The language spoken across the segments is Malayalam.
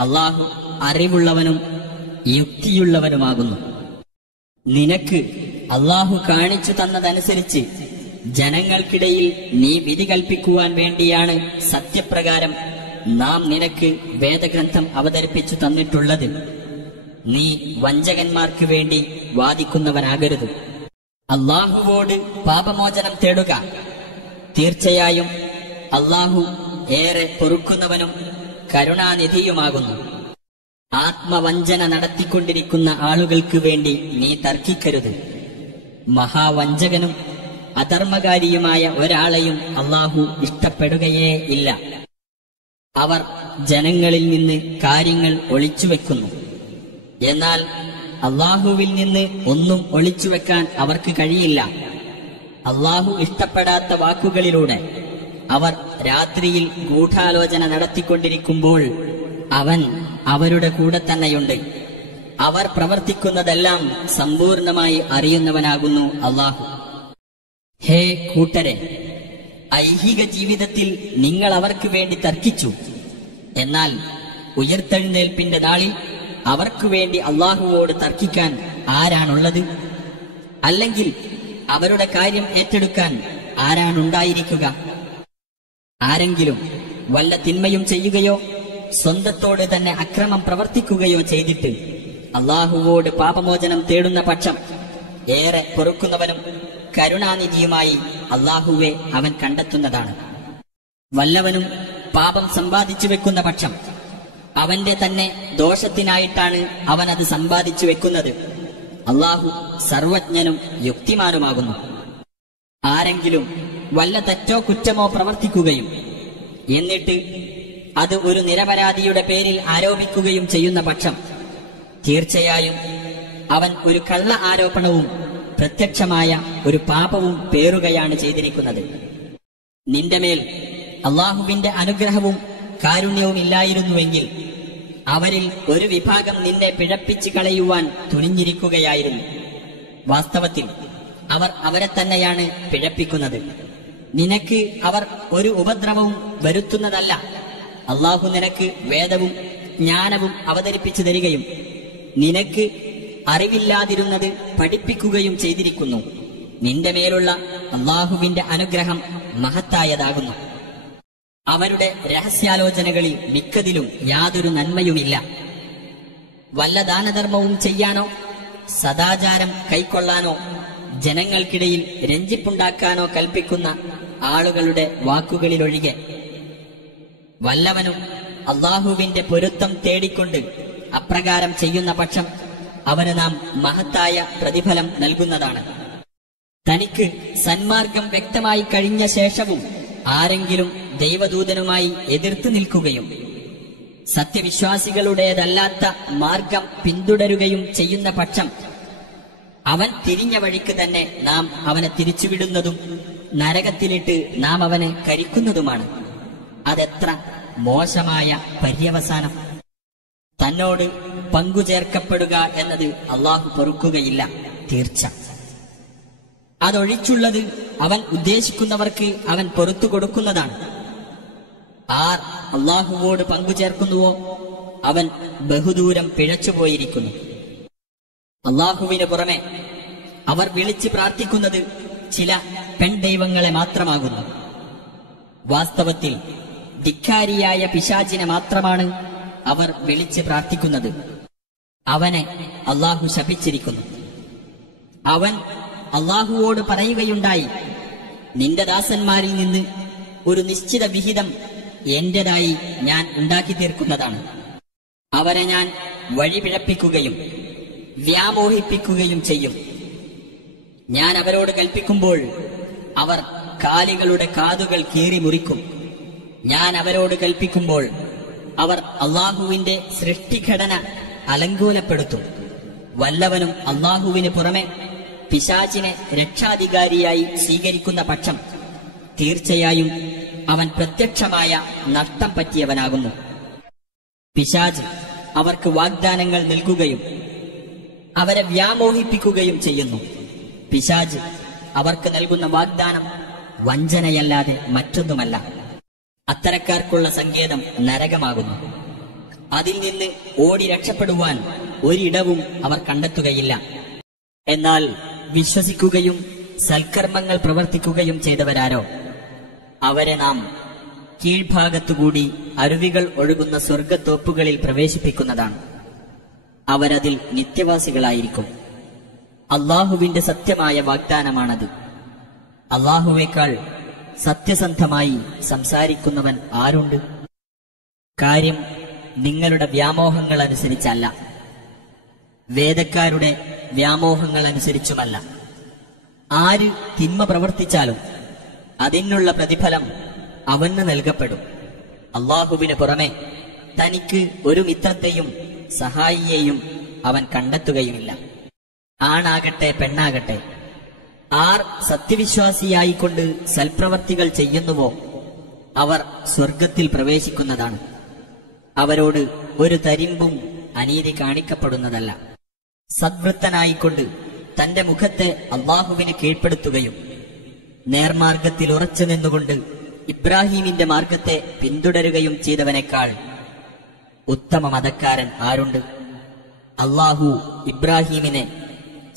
അല്ലാഹു അറിവുള്ളവനും യുക്തിയുള്ളവനുമാകുന്നു. നിനക്ക് അല്ലാഹു കാണിച്ചു തന്നതനുസരിച്ച് ജനങ്ങൾക്കിടയിൽ നീ വിധി കൽപ്പിക്കുവാൻ വേണ്ടിയാണ് സത്യപ്രകാരം നാം നിനക്ക് വേദഗ്രന്ഥം അവതരിപ്പിച്ചു തന്നിട്ടുള്ളത്. നീ വഞ്ചകന്മാർക്ക് വേണ്ടി വാദിക്കുന്നവനാകരുത്. അല്ലാഹുവോട് പാപമോചനം തേടുക. തീർച്ചയായും അല്ലാഹു ഏറെ പൊറുക്കുന്നവനും കരുണാനിധിയുമാകുന്നു. ആത്മവഞ്ചന നടത്തിക്കൊണ്ടിരിക്കുന്ന ആളുകൾക്ക് വേണ്ടി നീ തർക്കിക്കരുത്. മഹാവഞ്ചകനും അധർമ്മകാരിയുമായ ഒരാളെയും അല്ലാഹു ഇഷ്ടപ്പെടുകയേ ഇല്ല. അവർ ജനങ്ങളിൽ നിന്ന് കാര്യങ്ങൾ ഒളിച്ചുവെക്കുന്നു. എന്നാൽ അല്ലാഹുവിൽ നിന്ന് ഒന്നും ഒളിച്ചുവെക്കാൻ അവർക്ക് കഴിയില്ല. അല്ലാഹു ഇഷ്ടപ്പെടാത്ത വാക്കുകളിലൂടെ അവർ രാത്രിയിൽ ഗൂഢാലോചന നടത്തിക്കൊണ്ടിരിക്കുമ്പോൾ അവൻ അവരുടെ കൂടെ തന്നെയുണ്ട്. അവർ പ്രവർത്തിക്കുന്നതെല്ലാം സമ്പൂർണമായി അറിയുന്നവനാകുന്നു അല്ലാഹു. ഹേ കൂട്ടരെ, ഐഹിക ജീവിതത്തിൽ നിങ്ങൾ അവർക്ക് വേണ്ടി തർക്കിച്ചു. എന്നാൽ ഉയർത്തെഴുന്നേൽപ്പിന്റെ നാളിൽ അവർക്കു വേണ്ടി അല്ലാഹുവോട് തർക്കിക്കാൻ ആരാണുള്ളത്? അല്ലെങ്കിൽ അവരുടെ കാര്യം ഏറ്റെടുക്കാൻ ആരാണുണ്ടായിരിക്കുക? ആരെങ്കിലും വല്ല തിന്മയും ചെയ്യുകയോ സ്വന്തത്തോട് തന്നെ അക്രമം പ്രവർത്തിക്കുകയോ ചെയ്തിട്ട് അല്ലാഹുവോട് പാപമോചനം തേടുന്ന പക്ഷം ഏറെ പൊറുക്കുന്നവനും കരുണാനിധിയുമായി അല്ലാഹുവെ അവൻ കണ്ടെത്തുന്നതാണ്. വല്ലവനും പാപം സമ്പാദിച്ചു വെക്കുന്ന പക്ഷം അവന്റെ തന്നെ ദോഷത്തിനായിട്ടാണ് അവൻ അത് സമ്പാദിച്ചു വെക്കുന്നത്. അല്ലാഹു സർവജ്ഞനും യുക്തിമാനുമാകുന്നു. ആരെങ്കിലും വല്ല തെറ്റോ കുറ്റമോ പ്രവർത്തിക്കുകയും എന്നിട്ട് അത് ഒരു നിരപരാധിയുടെ പേരിൽ ആരോപിക്കുകയും ചെയ്യുന്ന പക്ഷം തീർച്ചയായും അവൻ ഒരു കള്ള ആരോപണവും പ്രത്യക്ഷമായ ഒരു പാപവും പേറുകയാണ് ചെയ്തിരിക്കുന്നത്. നിന്റെ മേൽ അല്ലാഹുവിന്റെ അനുഗ്രഹവും കാരുണ്യവും ഇല്ലായിരുന്നുവെങ്കിൽ അവരിൽ ഒരു വിഭാഗം നിന്നെ പിഴപ്പിച്ചു കളയുവാൻ തുനിഞ്ഞിരിക്കുകയായിരുന്നു. വാസ്തവത്തിൽ അവർ അവരെ തന്നെയാണ് പിഴപ്പിക്കുന്നത്. നിനക്ക് അവർ ഒരു ഉപദ്രവവും വരുത്തുന്നതല്ല. അല്ലാഹു നിനക്ക് വേദവും ജ്ഞാനവും അവതരിപ്പിച്ചു തരികയും നിനക്ക് അറിവില്ലാതിരുന്നത് പഠിപ്പിക്കുകയും ചെയ്തിരിക്കുന്നു. നിന്റെ മേലുള്ള അല്ലാഹുവിന്റെ അനുഗ്രഹം മഹത്തായതാകുന്നു. അവരുടെ രഹസ്യാലോചനകളിൽ മിക്കതിലും യാതൊരു നന്മയുമില്ല. വല്ല ദാനധർമ്മവും ചെയ്യാനോ സദാചാരം കൈക്കൊള്ളാനോ ജനങ്ങൾക്കിടയിൽ രഞ്ജിപ്പുണ്ടാക്കാനോ കൽപ്പിക്കുന്ന ആളുകളുടെ വാക്കുകളിലൊഴികെ വല്ലവനും അല്ലാഹുവിന്റെ പൊരുത്തം തേടിക്കൊണ്ട് അപ്രകാരം ചെയ്യുന്ന പക്ഷം അവന് നാം മഹത്തായ പ്രതിഫലം നൽകുന്നതാണ്. തനിക്ക് സന്മാർഗം വ്യക്തമായി കഴിഞ്ഞ ശേഷവും ആരെങ്കിലും ദൈവദൂതനുമായി എതിർത്ത് നിൽക്കുകയും സത്യവിശ്വാസികളുടേതല്ലാത്ത മാർഗം പിന്തുടരുകയും ചെയ്യുന്ന പക്ഷം അവൻ തിരിഞ്ഞ വഴിക്ക് തന്നെ നാം അവനെ തിരിച്ചുവിടുന്നതും നരകത്തിലിട്ട് നാം അവനെ കരിക്കുന്നതുമാണ്. അതെത്ര മോശമായ പര്യവസാനം! തന്നോട് പങ്കുചേർക്കപ്പെടുക എന്നത് അല്ലാഹു പൊറുക്കുകയില്ല, തീർച്ച. അതൊഴിച്ചുള്ളത് അവൻ ഉദ്ദേശിക്കുന്നവർക്ക് അവൻ പൊറത്തു കൊടുക്കുന്നതാണ്. ആർ അല്ലാഹുവോട് പങ്കുചേർക്കുന്നുവോ അവൻ ബഹുദൂരം പിഴച്ചുപോയിരിക്കുന്നു. അല്ലാഹുവിന് പുറമെ അവർ വിളിച്ച് പ്രാർത്ഥിക്കുന്നത് ചില പെൺദൈവങ്ങളെ മാത്രമാകുന്നു. വാസ്തവത്തിൽ ധിക്കാരിയായ പിശാചിനെ മാത്രമാണ് അവർ വിളിച്ച് പ്രാർത്ഥിക്കുന്നത്. അവനെ അല്ലാഹു ശപിച്ചിരിക്കുന്നു. അവൻ അല്ലാഹുവോട് പറയുകയുണ്ടായി, നിന്റെ ദാസന്മാരിൽ നിന്ന് ഒരു നിശ്ചിത വിഹിതം എന്റേതായി ഞാൻ ഉണ്ടാക്കി തീർക്കുന്നതാണ്. അവരെ ഞാൻ വഴിപിഴപ്പിക്കുകയും വ്യാമോഹിപ്പിക്കുകയും ചെയ്യും. ഞാൻ അവരോട് കൽപ്പിക്കുമ്പോൾ അവർ കാലികളുടെ കാതുകൾ കീറി മുറിക്കും. ഞാൻ അവരോട് കൽപ്പിക്കുമ്പോൾ അവർ അല്ലാഹുവിന്റെ സൃഷ്ടിഘടന അലങ്കോലപ്പെടുത്തും. വല്ലവനും അല്ലാഹുവിന് പുറമെ പിശാചിനെ രക്ഷാധികാരിയായി സ്വീകരിക്കുന്ന പക്ഷം തീർച്ചയായും അവൻ പ്രത്യക്ഷമായ നഷ്ടം പറ്റിയവനാകുന്നു. പിശാച് അവർക്ക് വാഗ്ദാനങ്ങൾ നൽകുകയും അവരെ വ്യാമോഹിപ്പിക്കുകയും ചെയ്യുന്നു. പിശാച് അവർക്ക് നൽകുന്ന വാഗ്ദാനം വഞ്ചനയല്ലാതെ മറ്റൊന്നുമല്ല. അത്തരക്കാർക്കുള്ള സങ്കേതം നരകമാകുന്നു. അതിൽ നിന്ന് ഓടി രക്ഷപ്പെടുവാൻ ഒരിടവും അവർ കണ്ടെത്തുകയില്ല. എന്നാൽ വിശ്വസിക്കുകയും സൽക്കർമ്മങ്ങൾ പ്രവർത്തിക്കുകയും ചെയ്തവരാരോ അവരെ നാം കീഴ്ഭാഗത്തുകൂടി അരുവികൾ ഒഴുകുന്ന സ്വർഗത്തോപ്പുകളിൽ പ്രവേശിപ്പിക്കുന്നതാണ്. അവരതിൽ നിത്യവാസികളായിരിക്കും. അള്ളാഹുവിന്റെ സത്യമായ വാഗ്ദാനമാണത്. അള്ളാഹുവേക്കാൾ സത്യസന്ധമായി സംസാരിക്കുന്നവൻ ആരുണ്ട്? കാര്യം നിങ്ങളുടെ വ്യാമോഹങ്ങൾ അനുസരിച്ചല്ല, വേദക്കാരുടെ വ്യാമോഹങ്ങൾ അനുസരിച്ചുമല്ല. ആര് തിന്മ പ്രവർത്തിച്ചാലും അതിനുള്ള പ്രതിഫലം അവന് നൽകപ്പെടും. അള്ളാഹുവിന് പുറമെ തനിക്ക് ഒരു മിത്രത്തെയും സഹായിയെയും അവൻ കണ്ടെത്തുകയുമില്ല. ആണാകട്ടെ പെണ്ണാകട്ടെ, ആർ സത്യവിശ്വാസിയായിക്കൊണ്ട് സൽപ്രവർത്തികൾ ചെയ്യുന്നുവോ അവർ സ്വർഗത്തിൽ പ്രവേശിക്കുന്നതാണ്. അവരോട് ഒരു തരിമ്പും അനീതി കാണിക്കപ്പെടുന്നതല്ല. സദ്വൃത്തനായിക്കൊണ്ട് തന്റെ മുഖത്തെ അള്ളാഹുവിന് കീഴ്പ്പെടുത്തുകയും നേർമാർഗത്തിൽ ഉറച്ചു നിന്നുകൊണ്ട് ഇബ്രാഹീമിന്റെ മാർഗത്തെ പിന്തുടരുകയും ചെയ്തവനേക്കാൾ ഉത്തമ മതക്കാരൻ ആരുണ്ട്? അള്ളാഹു ഇബ്രാഹീമിനെ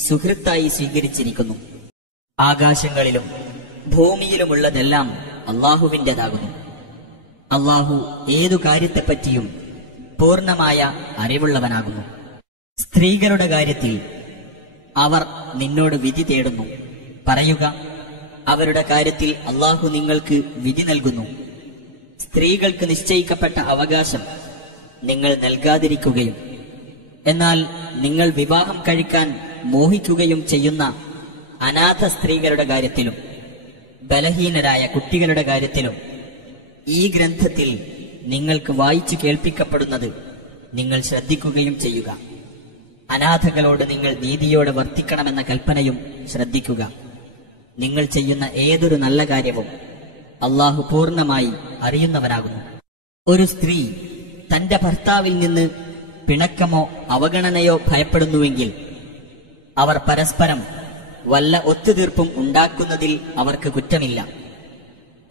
സുഹൃത്തായി സ്വീകരിച്ചിരിക്കുന്നു. ആകാശങ്ങളിലും ഭൂമിയിലുമുള്ളതെല്ലാം അള്ളാഹുവിൻ്റെതാകുന്നു. അള്ളാഹു ഏതു കാര്യത്തെപ്പറ്റിയും പൂർണ്ണമായ അറിവുള്ളവനാകുന്നു. സ്ത്രീകളുടെ കാര്യത്തിൽ അവർ നിന്നോട് വിധി തേടുന്നു. പറയുക, അവരുടെ കാര്യത്തിൽ അള്ളാഹു നിങ്ങൾക്ക് വിധി നൽകുന്നു. സ്ത്രീകൾക്ക് നിശ്ചയിക്കപ്പെട്ട അവകാശം നിങ്ങൾ നൽകാതിരിക്കുകയും എന്നാൽ നിങ്ങൾ വിവാഹം കഴിക്കാൻ മോഹിക്കുകയും ചെയ്യുന്ന അനാഥ സ്ത്രീകളുടെ കാര്യത്തിലും ബലഹീനരായ കുട്ടികളുടെ കാര്യത്തിലും ഈ ഗ്രന്ഥത്തിൽ നിങ്ങൾക്ക് വായിച്ചു കേൾപ്പിക്കപ്പെടുന്നത് നിങ്ങൾ ശ്രദ്ധിക്കുകയും ചെയ്യുക. അനാഥകളോട് നിങ്ങൾ നീതിയോടെ വർത്തിക്കണമെന്ന കൽപ്പനയും ശ്രദ്ധിക്കുക. നിങ്ങൾ ചെയ്യുന്ന ഏതൊരു നല്ല കാര്യവും അള്ളാഹു പൂർണ്ണമായി അറിയുന്നവനാകുന്നു. ഒരു സ്ത്രീ തന്റെ ഭർത്താവിൽ നിന്ന് പിണക്കമോ അവഗണനയോ ഭയപ്പെടുന്നുവെങ്കിൽ അവർ പരസ്പരം വല്ല ഒത്തുതീർപ്പും ഉണ്ടാക്കുന്നതിൽ അവർക്ക് കുറ്റമില്ല.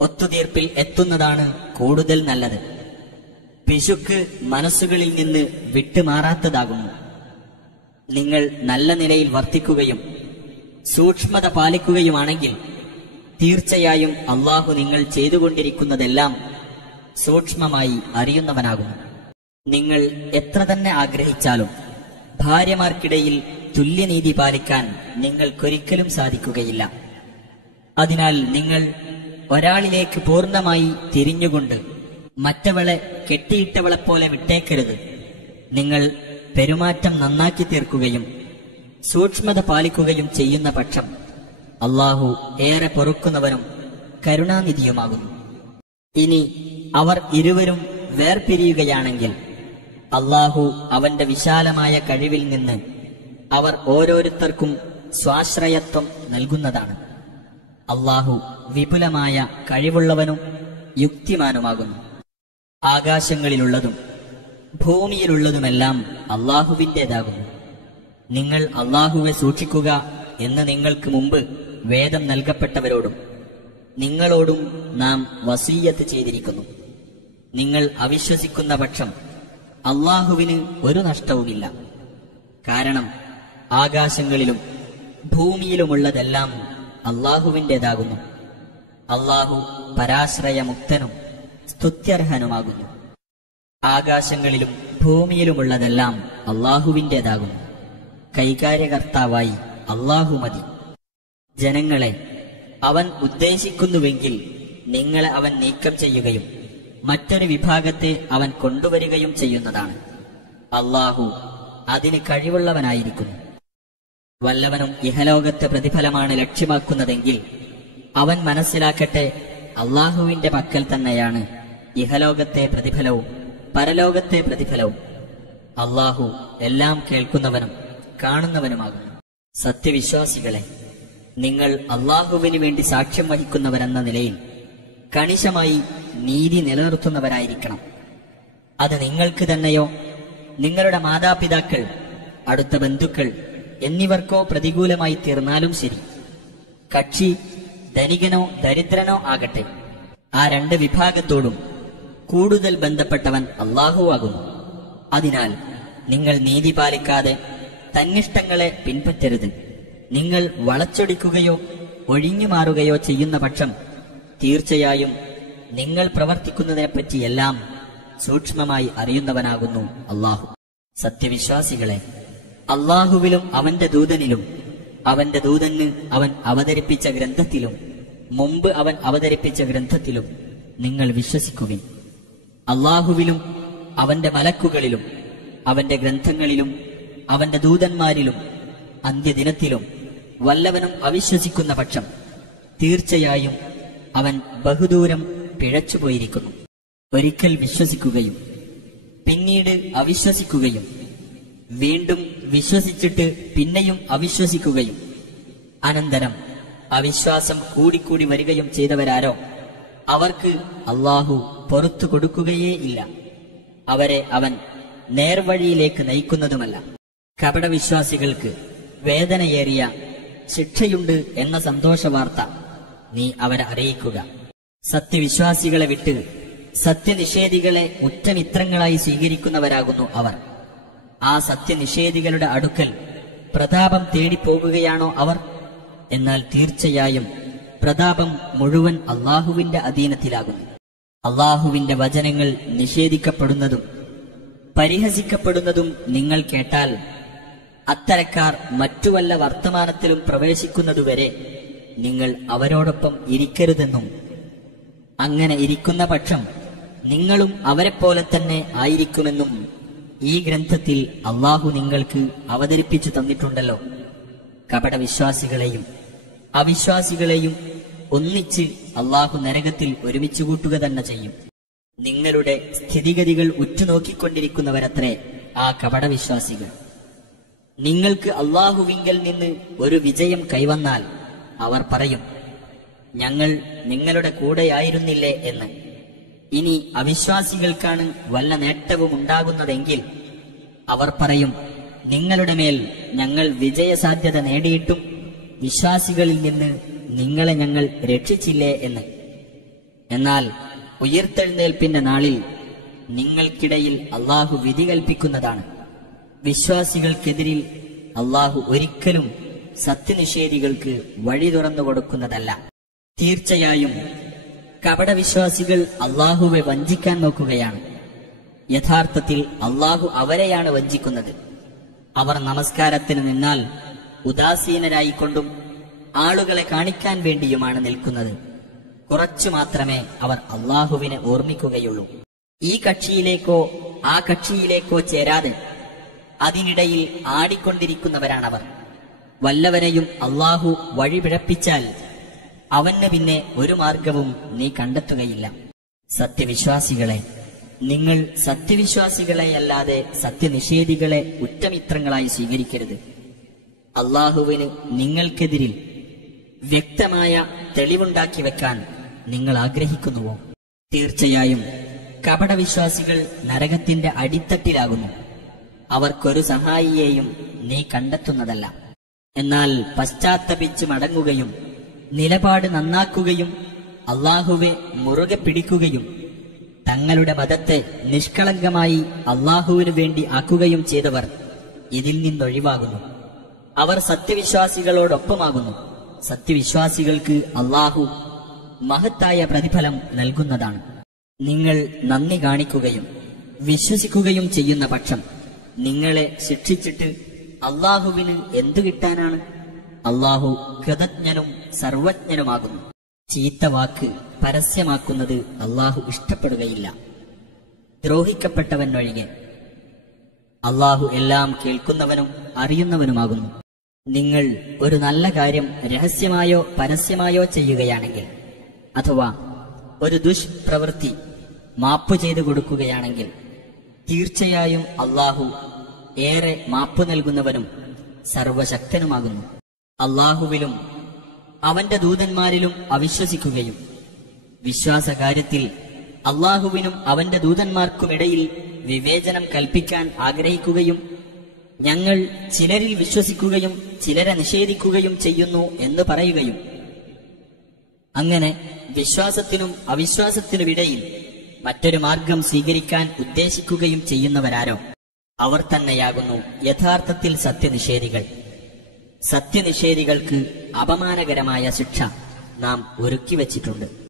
ഒത്തുതീർപ്പിൽ എത്തുന്നതാണ് കൂടുതൽ നല്ലത്. പിശുക്ക് മനസ്സുകളിൽ നിന്ന് വിട്ടുമാറാത്തതാകുന്നു. നിങ്ങൾ നല്ല നിലയിൽ വർത്തിക്കുകയും സൂക്ഷ്മത പാലിക്കുകയുമാണെങ്കിൽ തീർച്ചയായും അള്ളാഹു നിങ്ങൾ ചെയ്തുകൊണ്ടിരിക്കുന്നതെല്ലാം സൂക്ഷ്മമായി അറിയുന്നവനാകുന്നു. നിങ്ങൾ എത്ര തന്നെ ആഗ്രഹിച്ചാലും ഭാര്യമാർക്കിടയിൽ തുല്യനീതി പാലിക്കാൻ നിങ്ങൾക്കൊരിക്കലും സാധിക്കുകയില്ല. അതിനാൽ നിങ്ങൾ ഒരാളിലേക്ക് പൂർണ്ണമായി തിരിഞ്ഞുകൊണ്ട് മറ്റവളെ കെട്ടിയിട്ടവളെപ്പോലെ വിട്ടേക്കരുത്. നിങ്ങൾ പെരുമാറ്റം നന്നാക്കി തീർക്കുകയും സൂക്ഷ്മത പാലിക്കുകയും ചെയ്യുന്ന പക്ഷം അള്ളാഹു ഏറെ പൊറുക്കുന്നവനും കരുണാനിധിയുമാകുന്നു. ഇനി അവർ ഇരുവരും വേർപിരിയുകയാണെങ്കിൽ അള്ളാഹു അവന്റെ വിശാലമായ കഴിവിൽ നിന്ന് അവർ ഓരോരുത്തർക്കും സ്വാശ്രയത്വം നൽകുന്നതാണ്. അള്ളാഹു വിപുലമായ കഴിവുള്ളവനും യുക്തിമാനുമാകുന്നു. ആകാശങ്ങളിലുള്ളതും ഭൂമിയിലുള്ളതുമെല്ലാം അള്ളാഹുവിൻ്റെതാകുന്നു. നിങ്ങൾ അള്ളാഹുവെ സൂക്ഷിക്കുക എന്ന് നിങ്ങൾക്ക് മുമ്പ് വേദം നൽകപ്പെട്ടവരോടും നിങ്ങളോടും നാം വസീയത്ത് ചെയ്തിരിക്കുന്നു. നിങ്ങൾ അവിശ്വസിക്കുന്ന പക്ഷം അള്ളാഹുവിന് ഒരു നഷ്ടവുമില്ല. കാരണം ആകാശങ്ങളിലും ഭൂമിയിലുമുള്ളതെല്ലാം അള്ളാഹുവിൻ്റെതാകുന്നു. അള്ളാഹു പരാശ്രയമുക്തനും സ്തുത്യർഹനുമാകുന്നു. ആകാശങ്ങളിലും ഭൂമിയിലുമുള്ളതെല്ലാം അള്ളാഹുവിൻ്റെതാകുന്നു. കൈകാര്യകർത്താവായി അള്ളാഹു മതി. ജനങ്ങളെ, അവൻ ഉദ്ദേശിക്കുന്നുവെങ്കിൽ നിങ്ങളെ അവൻ നീക്കം ചെയ്യുകയും മറ്റൊരു വിഭാഗത്തെ അവൻ കൊണ്ടുവരികയും ചെയ്യുന്നതാണ്. അള്ളാഹു അതിന് കഴിവുള്ളവനായിരിക്കുന്നു. വല്ലവനും ഇഹലോകത്തെ പ്രതിഫലമാണ് ലക്ഷ്യമാക്കുന്നതെങ്കിൽ അവൻ മനസ്സിലാക്കട്ടെ, അള്ളാഹുവിന്റെ പക്കൽ തന്നെയാണ് ഇഹലോകത്തെ പ്രതിഫലവും പരലോകത്തെ പ്രതിഫലവും. അള്ളാഹു എല്ലാം കേൾക്കുന്നവനും കാണുന്നവനുമാകുന്നു. സത്യവിശ്വാസികളെ, നിങ്ങൾ അള്ളാഹുവിന് വേണ്ടി സാക്ഷ്യം വഹിക്കുന്നവരെന്ന നിലയിൽ കണിശമായി നീതി നിലനിർത്തുന്നവരായിരിക്കണം. അത് നിങ്ങൾക്ക് തന്നെയോ നിങ്ങളുടെ മാതാപിതാക്കൾ, അടുത്ത ബന്ധുക്കൾ എന്നിവർക്കോ പ്രതികൂലമായി തീർന്നാലും ശരി. കക്ഷി ധനികനോ ദരിദ്രനോ ആകട്ടെ, ആ രണ്ട് വിഭാഗത്തോടും കൂടുതൽ ബന്ധപ്പെട്ടവൻ അള്ളാഹു ആകുന്നു. അതിനാൽ നിങ്ങൾ നീതി പാലിക്കാതെ തന്നിഷ്ടങ്ങളെ പിൻപറ്റരുത്. നിങ്ങൾ വളച്ചൊടിക്കുകയോ ഒഴിഞ്ഞു മാറുകയോ ചെയ്യുന്ന പക്ഷം തീർച്ചയായും നിങ്ങൾ പ്രവർത്തിക്കുന്നതിനെപ്പറ്റിയെല്ലാം സൂക്ഷ്മമായി അറിയുന്നവനാകുന്നു അള്ളാഹു. സത്യവിശ്വാസികളെ, അള്ളാഹുവിലും അവന്റെ ദൂതനിലും അവന്റെ ദൂതന് അവൻ അവതരിപ്പിച്ച ഗ്രന്ഥത്തിലും മുമ്പ് അവൻ അവതരിപ്പിച്ച ഗ്രന്ഥത്തിലും നിങ്ങൾ വിശ്വസിക്കുവിൻ. അള്ളാഹുവിലും അവന്റെ മലക്കുകളിലും അവന്റെ ഗ്രന്ഥങ്ങളിലും അവന്റെ ദൂതന്മാരിലും അന്ത്യദിനത്തിലും വല്ലവനും അവിശ്വസിക്കുന്ന പക്ഷം തീർച്ചയായും അവൻ ബഹുദൂരം പിഴച്ചുപോയിരിക്കുന്നു. ഒരിക്കൽ വിശ്വസിക്കുകയും പിന്നീട് അവിശ്വസിക്കുകയും വീണ്ടും വിശ്വസിച്ചിട്ട് പിന്നെയും അവിശ്വസിക്കുകയും അനന്തരം അവിശ്വാസം കൂടിക്കൂടി വരികയും ചെയ്തവരാരോ അവർക്ക് അള്ളാഹു പുറത്തു കൊടുക്കുകയേ ഇല്ല. അവരെ അവൻ നേർവഴിയിലേക്ക് നയിക്കുന്നതുമല്ല. കപടവിശ്വാസികൾക്ക് വേദനയേറിയ ശിക്ഷയുണ്ട് എന്ന സന്തോഷവാർത്ത നീ അവരെ അറിയിക്കുക. സത്യവിശ്വാസികളെ വിട്ട് സത്യനിഷേധികളെ ഉറ്റമിത്രങ്ങളായി സ്വീകരിക്കുന്നവരാകുന്നു അവർ. ആ സത്യനിഷേധികളുടെ അടുക്കൽ പ്രതാപം തേടിപ്പോകുകയാണോ അവർ? എന്നാൽ തീർച്ചയായും പ്രതാപം മുഴുവൻ അള്ളാഹുവിന്റെ അധീനത്തിലാകുന്നു. അള്ളാഹുവിന്റെ വചനങ്ങൾ നിഷേധിക്കപ്പെടുന്നതും പരിഹസിക്കപ്പെടുന്നതും നിങ്ങൾ കേട്ടാൽ അത്തരക്കാർ മറ്റു വല്ല വർത്തമാനത്തിലും പ്രവേശിക്കുന്നതുവരെ നിങ്ങൾ അവരോടൊപ്പം ഇരിക്കരുതെന്നും അങ്ങനെ ഇരിക്കുന്ന പക്ഷം നിങ്ങളും അവരെപ്പോലെ തന്നെ ആയിരിക്കുമെന്നും ഈ ഗ്രന്ഥത്തിൽ അള്ളാഹു നിങ്ങൾക്ക് അവതരിപ്പിച്ചു തന്നിട്ടുണ്ടല്ലോ. കപടവിശ്വാസികളെയും അവിശ്വാസികളെയും ഒന്നിച്ച് അള്ളാഹു നരകത്തിൽ ഒരുമിച്ച് കൂട്ടുക തന്നെ ചെയ്യും. നിങ്ങളുടെ സ്ഥിതിഗതികൾ ഉറ്റുനോക്കിക്കൊണ്ടിരിക്കുന്നവരത്രേ ആ കപടവിശ്വാസികൾ. നിങ്ങൾക്ക് അള്ളാഹുവിങ്കൽ നിന്ന് ഒരു വിജയം കൈവന്നാൽ അവർ പറയും, ഞങ്ങൾ നിങ്ങളുടെ കൂടെയായിരുന്നില്ലേ എന്ന്. ഇനി അവിശ്വാസികൾക്കാണ് വല്ല നേട്ടവും ഉണ്ടാകുന്നതെങ്കിൽ അവർ പറയും, നിങ്ങളുടെ മേൽ ഞങ്ങൾ വിജയസാധ്യത നേടിയിട്ടും വിശ്വാസികളിൽ നിന്ന് നിങ്ങളെ ഞങ്ങൾ രക്ഷിച്ചില്ലേ എന്ന്. എന്നാൽ ഉയർത്തെഴുന്നേൽപ്പിന്റെ നാളിൽ നിങ്ങൾക്കിടയിൽ അള്ളാഹു വിധി കൽപ്പിക്കുന്നതാണ്. വിശ്വാസികൾക്കെതിരിൽ അള്ളാഹു ഒരിക്കലും സത്യനിഷേധികൾക്ക് വഴി തുറന്നു കൊടുക്കുന്നതല്ല. തീർച്ചയായും കപടവിശ്വാസികൾ അള്ളാഹുവെ വഞ്ചിക്കാൻ നോക്കുകയാണ്. യഥാർത്ഥത്തിൽ അള്ളാഹു അവരെയാണ് വഞ്ചിക്കുന്നത്. അവർ നമസ്കാരത്തിന് നിന്നാൽ ഉദാസീനരായിക്കൊണ്ടും ആളുകളെ കാണിക്കാൻ വേണ്ടിയുമാണ് നിൽക്കുന്നത്. കുറച്ചു മാത്രമേ അവർ അള്ളാഹുവിനെ ഓർമ്മിക്കുകയുള്ളൂ. ഈ കക്ഷിയിലേക്കോ ആ കക്ഷിയിലേക്കോ ചേരാതെ അതിനിടയിൽ ആടിക്കൊണ്ടിരിക്കുന്നവരാണവർ. വല്ലവരെയും അള്ളാഹു വഴിപിഴപ്പിച്ചാൽ അവന് പിന്നെ ഒരു മാർഗവും നീ കണ്ടെത്തുകയില്ല. സത്യവിശ്വാസികളെ, നിങ്ങൾ സത്യവിശ്വാസികളെയല്ലാതെ സത്യനിഷേധികളെ ഉറ്റമിത്രങ്ങളായി സ്വീകരിക്കരുത്. അള്ളാഹുവിന് നിങ്ങൾക്കെതിരിൽ വ്യക്തമായ തെളിവുണ്ടാക്കി വെക്കാൻ നിങ്ങൾ ആഗ്രഹിക്കുന്നുവോ? തീർച്ചയായും കപടവിശ്വാസികൾ നരകത്തിന്റെ അടിത്തട്ടിലാകുന്നു. അവർക്കൊരു സഹായിയെയും നീ കണ്ടെത്തുന്നതല്ല. എന്നാൽ പശ്ചാത്തപിച്ച് മടങ്ങുകയും നിലപാട് നന്നാക്കുകയും അള്ളാഹുവെ മുറുകെ പിടിക്കുകയും തങ്ങളുടെ മതത്തെ നിഷ്കളങ്കമായി അള്ളാഹുവിനു വേണ്ടി ആക്കുകയും ചെയ്തവർ ഇതിൽ നിന്നൊഴിവാകുന്നു. അവർ സത്യവിശ്വാസികളോടൊപ്പമാകുന്നു. സത്യവിശ്വാസികൾക്ക് അള്ളാഹു മഹത്തായ പ്രതിഫലം നൽകുന്നതാണ്. നിങ്ങൾ നന്ദി കാണിക്കുകയും വിശ്വസിക്കുകയും ചെയ്യുന്ന പക്ഷം നിങ്ങളെ ശിക്ഷിച്ചിട്ട് അള്ളാഹുവിന് എന്തു കിട്ടാനാണ്? അള്ളാഹു കൃതജ്ഞനും സർവജ്ഞനുമാകുന്നു. ചീത്ത വാക്ക് പരസ്യമാക്കുന്നത് അള്ളാഹു ഇഷ്ടപ്പെടുകയില്ല, ദ്രോഹിക്കപ്പെട്ടവനൊഴികെ. അള്ളാഹു എല്ലാം കേൾക്കുന്നവനും അറിയുന്നവനുമാകുന്നു. നിങ്ങൾ ഒരു നല്ല കാര്യം രഹസ്യമായോ പരസ്യമായോ ചെയ്യുകയാണെങ്കിൽ, അഥവാ ഒരു ദുഷ്പ്രവൃത്തി മാപ്പ് ചെയ്തു കൊടുക്കുകയാണെങ്കിൽ, തീർച്ചയായും അള്ളാഹു ഏറെ മാപ്പ് നൽകുന്നവനും സർവശക്തനുമാകുന്നു. അള്ളാഹുവിലും അവന്റെ ദൂതന്മാരിലും അവിശ്വസിക്കുകയും വിശ്വാസകാര്യത്തിൽ അള്ളാഹുവിനും അവന്റെ ദൂതന്മാർക്കുമിടയിൽ വിവേചനം കൽപ്പിക്കാൻ ആഗ്രഹിക്കുകയും ഞങ്ങൾ ചിലരിൽ വിശ്വസിക്കുകയും ചിലരെ നിഷേധിക്കുകയും ചെയ്യുന്നു എന്ന് പറയുകയും അങ്ങനെ വിശ്വാസത്തിനും അവിശ്വാസത്തിനുമിടയിൽ മറ്റൊരു മാർഗം സ്വീകരിക്കാൻ ഉദ്ദേശിക്കുകയും ചെയ്യുന്നവരാരോ അവർ തന്നെയാകുന്നു യഥാർത്ഥത്തിൽ സത്യനിഷേധികൾ. സത്യനിഷേധികൾക്ക് അപമാനകരമായ ശിക്ഷ നാം ഒരുക്കിവച്ചിട്ടുണ്ട്.